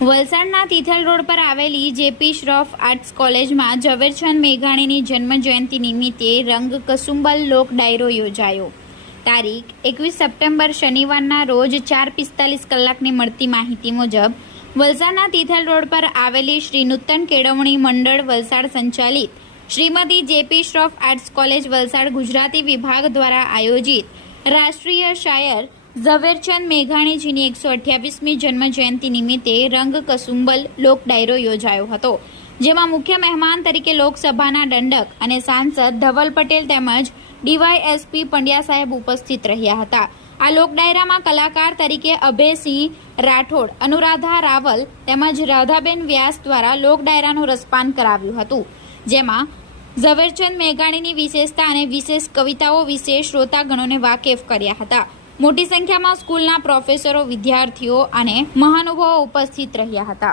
વલસાડના તિથલ રોડ પર આવેલી જેપી શ્રોફ આર્ટ્સ કોલેજમાં ઝવેરચંદ મેઘાણીની જન્મજયંતિ નિમિત્તે રંગ કસુંબલ લોક ડાયરો યોજાયો। તારીખ 21 સપ્ટેમ્બર શનિવારના રોજ 4:45 કલાકની મળતી માહિતી મુજબ વલસાડના તિથલ રોડ પર આવેલી શ્રી નૂતન કેળવણી મંડળ વલસાડ સંચાલિત Shrimati JP Shroff arts college Valsad Gujarati વિભાગ દ્વારા આયોજિત રાષ્ટ્રીય શાયર ઝવેરચંદ મેઘાણીજીની 128મી જન્મજયંતિ નિમિત્તે રંગ કસુંબલ લોક ડાયરો યોજાયો હતો, જેમાં મુખ્ય મહેમાન તરીકે લોકસભાના દંડક અને સાંસદ ધવલ પટેલ તેમજ ડીવાયએસપી પંડ્યા સાહેબ ઉપસ્થિત રહ્યા હતા। આ લોક ડાયરામાં કલાકાર તરીકે અભયસિંહ રાઠોડ, અનુરાધા રાવલ તેમજ રાધાબેન વ્યાસ દ્વારા લોક ડાયરાનું રસપાન કરાવ્યું હતું, જેમાં ઝવેરચંદ મેઘાણીની વિશેષતા અને વિશેષ કવિતાઓ વિશે શ્રોતાગણોને વાકેફ કર્યા હતા। મોટી સંખ્યામાં સ્કૂલના પ્રોફેસરો, વિદ્યાર્થીઓ અને મહાનુભાવો ઉપસ્થિત રહ્યા હતા।